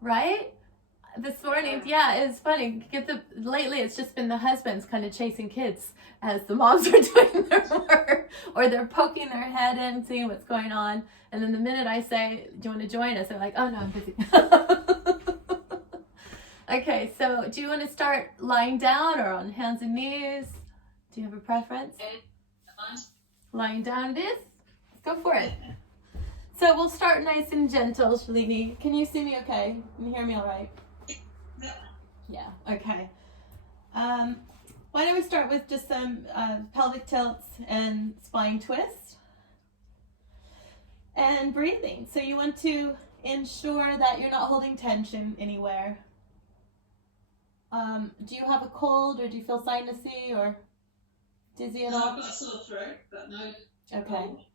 right? This morning, yeah, it's funny. Lately, it's just been the husbands kind of chasing kids as the moms are doing their work, or they're poking their head in, seeing what's going on. And then the minute I say, "Do you want to join us?" they're like, "Oh no, I'm busy." Okay, so do you want to start lying down or on hands and knees? Do you have a preference? Lying down it is. Let's go for it. So we'll start nice and gentle, Shalini. Can you see me okay? Can you hear me all right? Yeah, okay. Why don't we start with just some pelvic tilts and spine twists and breathing. So you want to ensure that you're not holding tension anywhere. Do you have a cold, or do you feel sinusy or dizzy at all? I've got a sore throat, but no. Okay.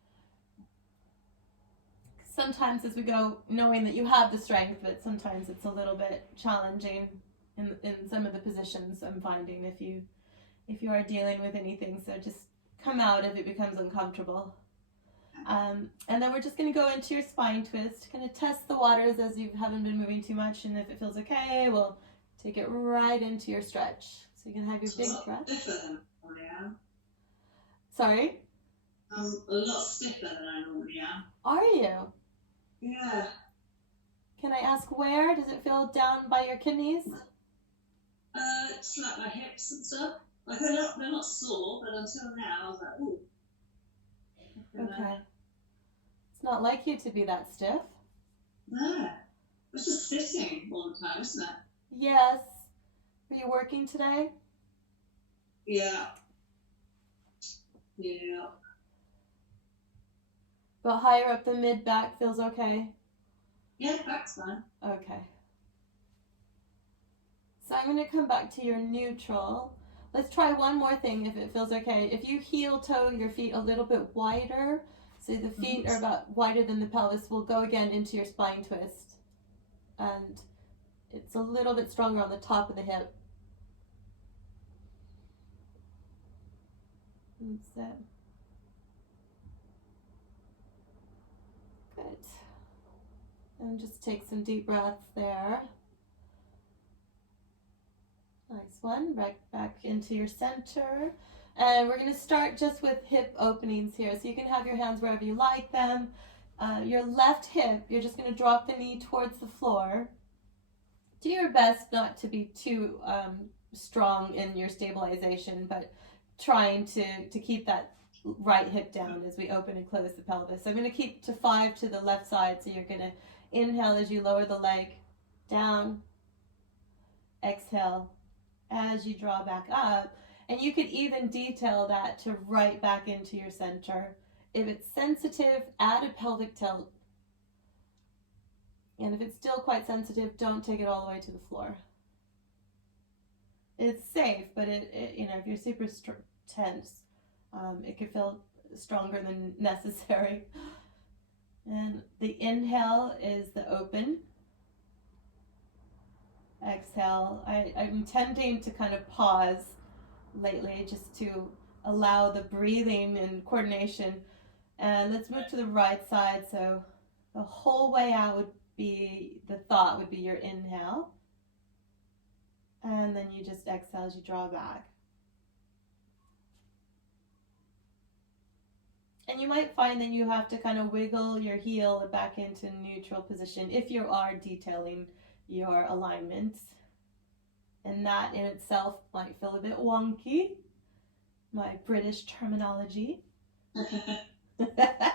Sometimes as we go, knowing that you have the strength, but sometimes it's a little bit challenging in some of the positions I'm finding if you are dealing with anything. So just come out if it becomes uncomfortable. And then we're just going to go into your spine twist, kind of test the waters as you haven't been moving too much, and if it feels okay, we'll take it right into your stretch. So you can have your big breath. Stiffer than I am. Sorry? I'm a lot stiffer than I normally am. Are you? Yeah. Can I ask where? Does it feel down by your kidneys? It's like my hips and stuff. Like they're not sore, but until now I was like, ooh. Okay. It's not like you to be that stiff. No. It's just sitting all the time, isn't it? Yes. Are you working today? Yeah. Yeah. But higher up the mid back feels okay? Yeah, back's fine. Okay. So I'm going to come back to your neutral. Let's try one more thing if it feels okay. If you heel toe your feet a little bit wider, so the feet are about wider than the pelvis, we'll go again into your spine twist. And it's a little bit stronger on the top of the hip. That's it. Good. And just take some deep breaths there. Nice one. Right back into your center. And we're going to start just with hip openings here. So you can have your hands wherever you like them. Your left hip, you're just going to drop the knee towards the floor. Do your best not to be too strong in your stabilization, but trying to keep that right hip down as we open and close the pelvis. So I'm going to keep to 5 to the left side. So you're going to inhale as you lower the leg down. Exhale as you draw back up. And you could even detail that to right back into your center. If it's sensitive, add a pelvic tilt. And if it's still quite sensitive, don't take it all the way to the floor. It's safe, but it if you're super tense, it could feel stronger than necessary. And the inhale is the open. Exhale. I'm tending to kind of pause lately just to allow the breathing and coordination. And let's move to the right side. So the whole way out would be, the thought would be your inhale. And then you just exhale as you draw back. And you might find that you have to kind of wiggle your heel back into neutral position if you are detailing your alignments. And that in itself might feel a bit wonky, my British terminology. I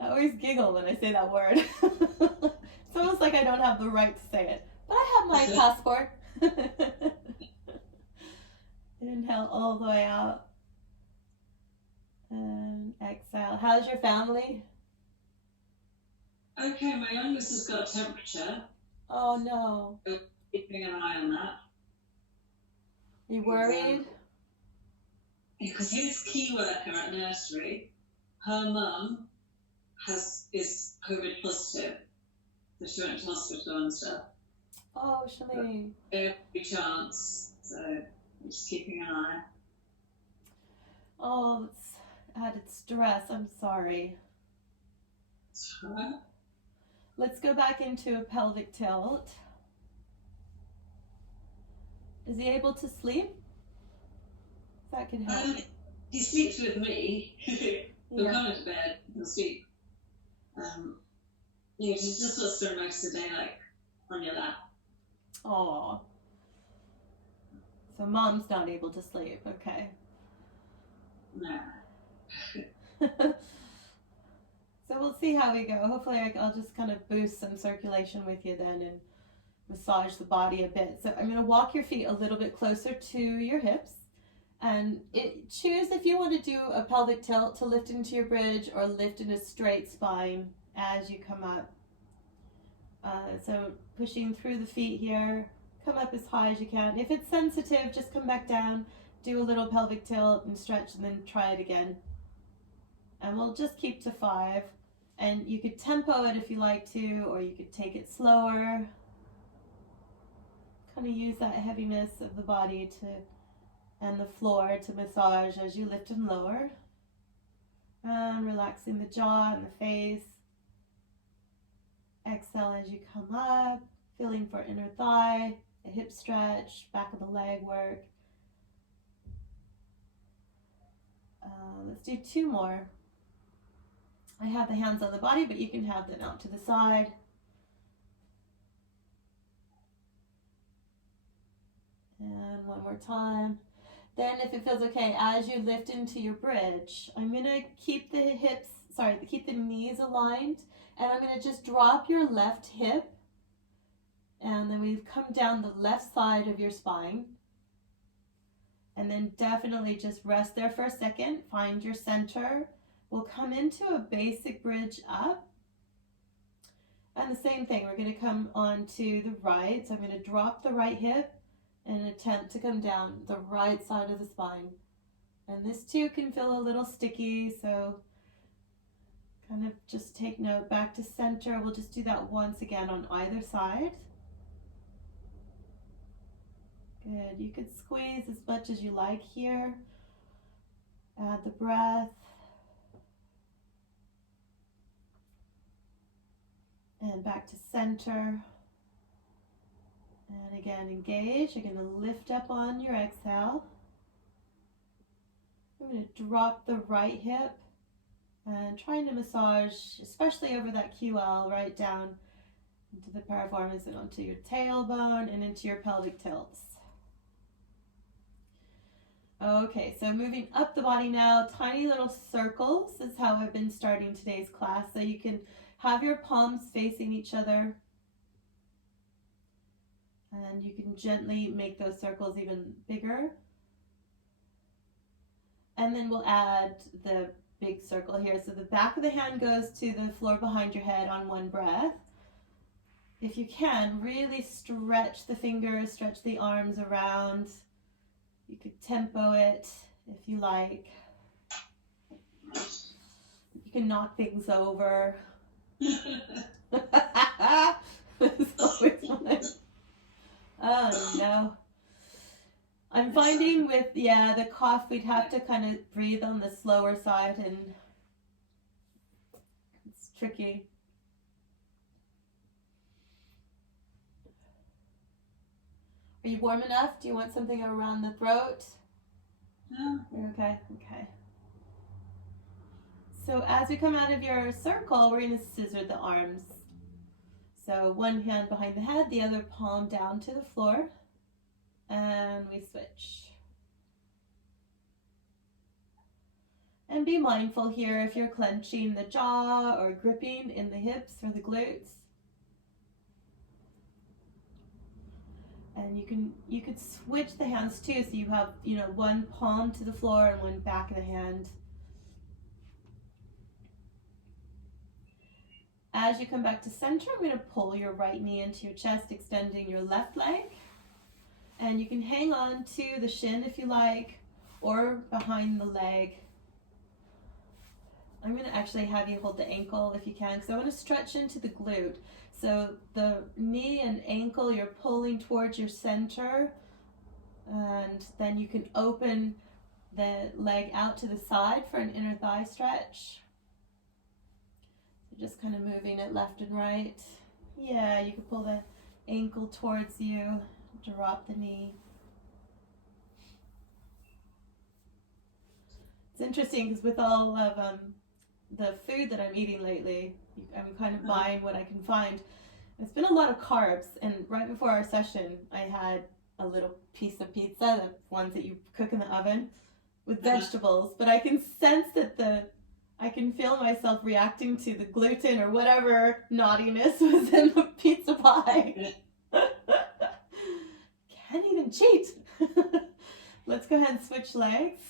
always giggle when I say that word. It's almost like I don't have the right to say it, but I have my passport. Inhale all the way out. And exhale. How's your family? Okay, my youngest has got a temperature. Oh no. So keeping an eye on that. You worried? Because his key worker at nursery, her mum is COVID positive. So she went to hospital and stuff. Oh, Shalini. Every chance. So I'm just keeping an eye. Oh, it's added stress. I'm sorry. It's alright. Let's go back into a pelvic tilt. Is he able to sleep? That can help. He sleeps with me. He'll Yeah. come into bed, he'll sleep. You know, just sort of most of the day, like on your lap. Oh. So mom's not able to sleep. Okay. No. So we'll see how we go. Hopefully I'll just kind of boost some circulation with you then and massage the body a bit. So I'm going to walk your feet a little bit closer to your hips, and choose if you want to do a pelvic tilt to lift into your bridge or lift in a straight spine as you come up. So pushing through the feet here, come up as high as you can. If it's sensitive, just come back down, do a little pelvic tilt and stretch, and then try it again. And we'll just keep to 5. And you could tempo it if you like to, or you could take it slower. Kind of use that heaviness of the body and the floor to massage as you lift and lower. And relaxing the jaw and the face. Exhale as you come up, feeling for inner thigh, a hip stretch, back of the leg work. Let's do 2 more. I have the hands on the body, but you can have them out to the side. And 1 more time. Then if it feels okay, as you lift into your bridge, I'm going to keep the knees aligned, and I'm going to just drop your left hip, and then we come down the left side of your spine. And then definitely just rest there for a second, find your center. We'll come into a basic bridge up. And the same thing, we're going to come on to the right. So I'm going to drop the right hip and attempt to come down the right side of the spine. And this too can feel a little sticky, so kind of just take note. Back to center. We'll just do that once again on either side. Good. You could squeeze as much as you like here. Add the breath. And back to center. And again, engage. You're going to lift up on your exhale. I'm going to drop the right hip and trying to massage, especially over that QL, right down into the piriformis and onto your tailbone and into your pelvic tilts. Okay, so moving up the body now, tiny little circles is how I've been starting today's class. So you can have your palms facing each other, and you can gently make those circles even bigger. And then we'll add the big circle here. So the back of the hand goes to the floor behind your head on 1 breath. If you can, really stretch the fingers, stretch the arms around. You could tempo it if you like. You can knock things over. It's always fun. Oh no. I'm finding with the cough, we'd have to kind of breathe on the slower side, and it's tricky. Are you warm enough? Do you want something around the throat? No. You're okay? Okay. So as we come out of your circle, we're going to scissor the arms. So 1 hand behind the head, the other palm down to the floor, and we switch. And be mindful here if you're clenching the jaw or gripping in the hips or the glutes. And you could switch the hands too, so you have 1 palm to the floor and 1 back of the hand. As you come back to center, I'm going to pull your right knee into your chest, extending your left leg. And you can hang on to the shin if you like, or behind the leg. I'm going to actually have you hold the ankle if you can, because I want to stretch into the glute. So the knee and ankle, you're pulling towards your center, and then you can open the leg out to the side for an inner thigh stretch. Just kind of moving it left and right. Yeah, you can pull the ankle towards you, drop the knee. It's interesting because with all of the food that I'm eating lately, I'm kind of buying what I can find. It's been a lot of carbs, and right before our session, I had a little piece of pizza, the ones that you cook in the oven, with vegetables, but I can sense that I can feel myself reacting to the gluten or whatever naughtiness was in the pizza pie. Can't even cheat. Let's go ahead and switch legs.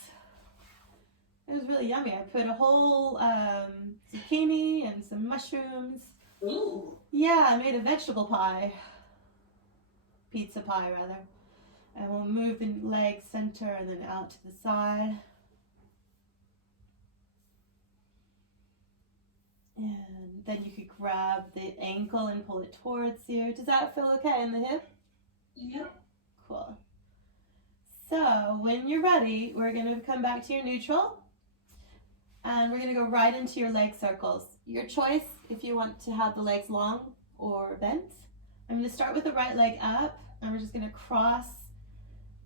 It was really yummy. I put a whole zucchini and some mushrooms. Ooh. Yeah, I made a vegetable pie. Pizza pie, rather. And we'll move the leg center and then out to the side. And then you could grab the ankle and pull it towards you. Does that feel okay in the hip? Yep. Cool. So when you're ready, we're going to come back to your neutral. And we're going to go right into your leg circles. Your choice if you want to have the legs long or bent. I'm going to start with the right leg up, and we're just going to cross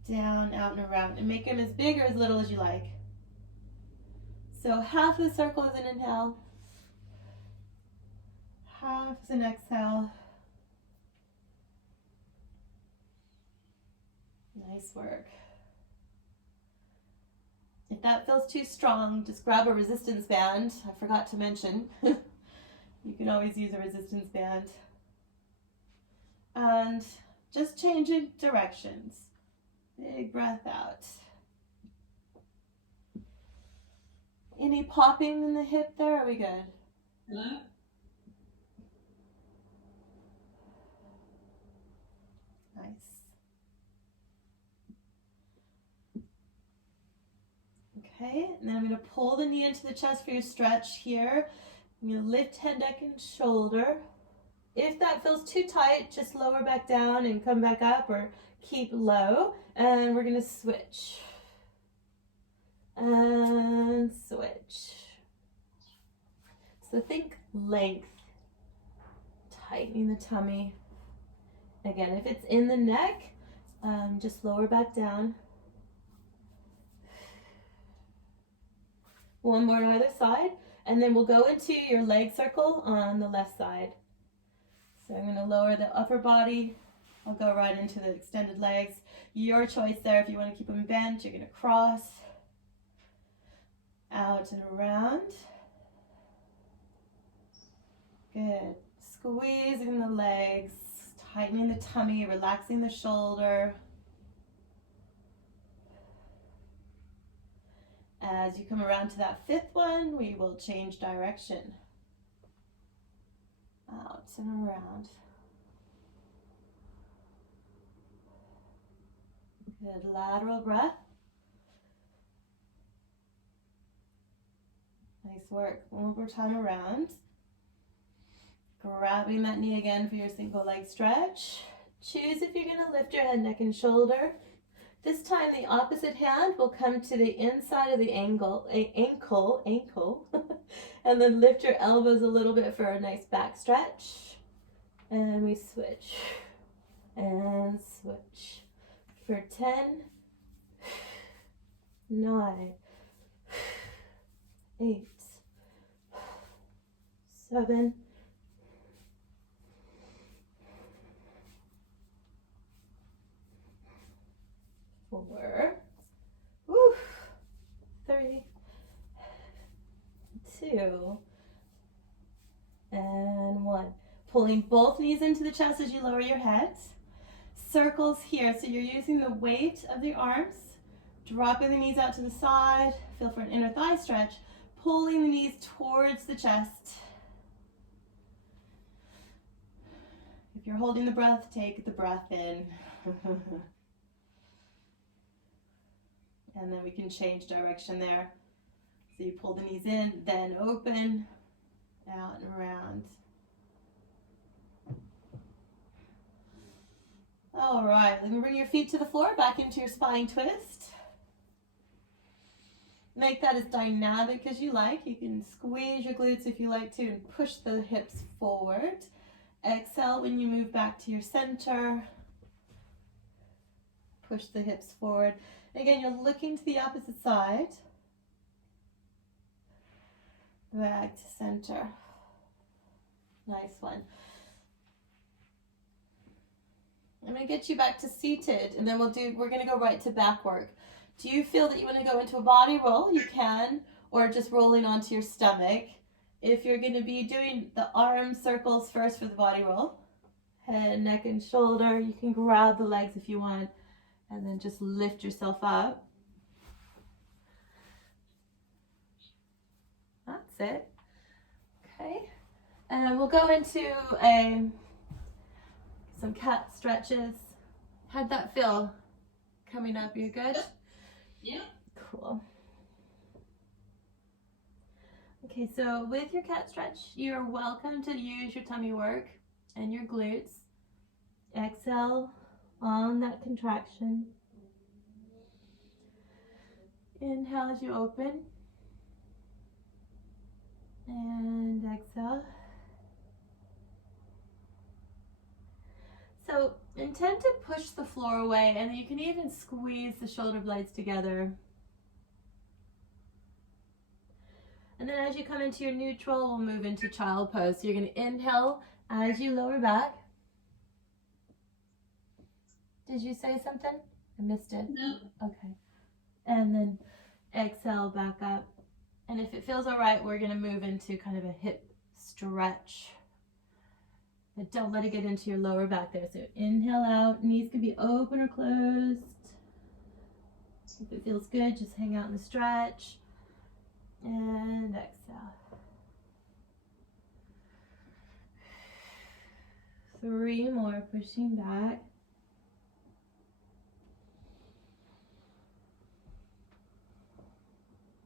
down, out, and around, and make them as big or as little as you like. So half of the circle is an inhale, half is an exhale. Nice work. If that feels too strong, just grab a resistance band. I forgot to mention. You can always use a resistance band. And just changing directions. Big breath out. Any popping in the hip there? Are we good? No. Nice. Okay, and then I'm going to pull the knee into the chest for your stretch here. I'm going to lift head, neck, and shoulder. If that feels too tight, just lower back down and come back up, or keep low. And we're going to switch. And switch. So think length. Tightening the tummy. Again, if it's in the neck, just lower back down. One more on either side, and then we'll go into your leg circle on the left side. So I'm going to lower the upper body. I'll go right into the extended legs. Your choice there. If you want to keep them bent, you're going to cross, out and around. Good. Squeezing the legs, tightening the tummy, relaxing the shoulder. As you come around to that fifth one, we will change direction. Out and around. Good lateral breath. Nice work. One more time around. Grabbing that knee again for your single leg stretch. Choose if you're going to lift your head, neck, and shoulder. This time the opposite hand will come to the inside of the ankle, and then lift your elbows a little bit for a nice back stretch. And we switch and switch for 10, 9, 8, 7, 4, 3, 2, and 1. Pulling both knees into the chest as you lower your head. Circles here, so you're using the weight of the arms, dropping the knees out to the side. Feel for an inner thigh stretch, pulling the knees towards the chest. If you're holding the breath, take the breath in. And then we can change direction there. So you pull the knees in, then open, out and around. All right, let me bring your feet to the floor, back into your spine twist. make that as dynamic as you like. You can squeeze your glutes if you like to and push the hips forward. Exhale when you move back to your center. Push the hips forward. Again, you're looking to the opposite side. Back to center. Nice one. I'm going to get you back to seated, and then we're going to go right to back work. Do you feel that you want to go into a body roll? You can, or just rolling onto your stomach. If you're going to be doing the arm circles first for the body roll, head, neck, and shoulder, you can grab the legs if you want, and then just lift yourself up. That's it. Okay, and we'll go into some cat stretches. How'd that feel coming up? You good? Yeah. Cool. Okay, so with your cat stretch, you're welcome to use your tummy work and your glutes. Exhale on that contraction. Inhale as you open. And exhale. So intend to push the floor away, and you can even squeeze the shoulder blades together. And then as you come into your neutral, we'll move into child pose. So you're going to inhale as you lower back. Did you say something? I missed it. No. Okay. And then exhale back up. And if it feels all right, we're going to move into kind of a hip stretch. But don't let it get into your lower back there. So inhale out. Knees can be open or closed. If it feels good, just hang out in the stretch. And exhale. 3 more, pushing back.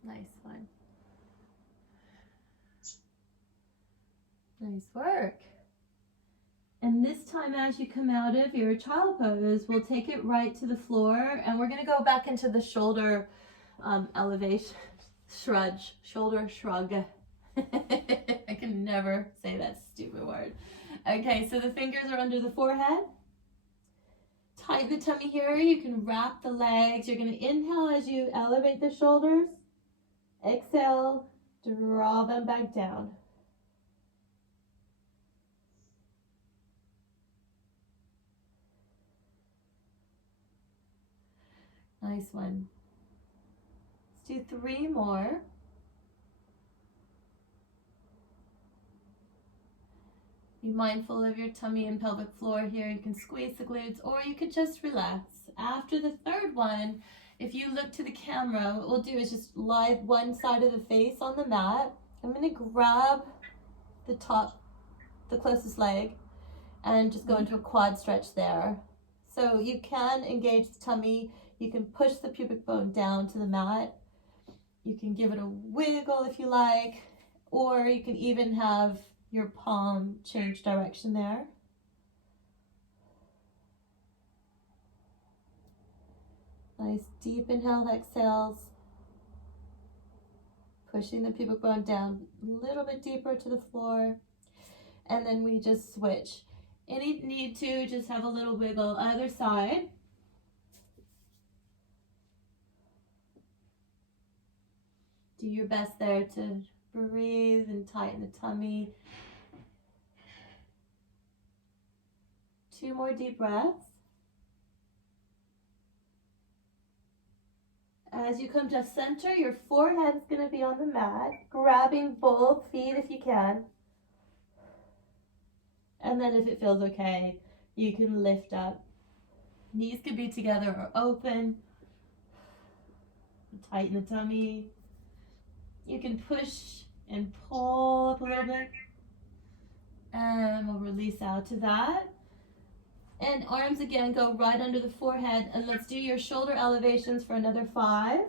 Nice one. Nice work. And this time as you come out of your child pose, we'll take it right to the floor, and we're going to go back into the shoulder elevation. Shoulder shrug. I can never say that stupid word. Okay, so the fingers are under the forehead. Tighten the tummy here. You can wrap the legs. You're going to inhale as you elevate the shoulders. Exhale, draw them back down. Nice one. Let's do 3 more. Be mindful of your tummy and pelvic floor here. You can squeeze the glutes, or you could just relax. After the third one, if you look to the camera, what we'll do is just lie one side of the face on the mat. I'm going to grab the closest leg, and just go into a quad stretch there. So you can engage the tummy. You can push the pubic bone down to the mat. You can give it a wiggle if you like, or you can even have your palm change direction there. Nice deep inhale, exhales. Pushing the pubic bone down a little bit deeper to the floor. And then we just switch. Any need to, just have a little wiggle either side. Do your best there to breathe and tighten the tummy. 2 more deep breaths. As you come to center, your forehead is going to be on the mat, grabbing both feet if you can. And then if it feels okay, you can lift up. Knees can be together or open. Tighten the tummy. You can push and pull up a little bit. And we'll release out to that. And arms again go right under the forehead. And let's do your shoulder elevations for another 5.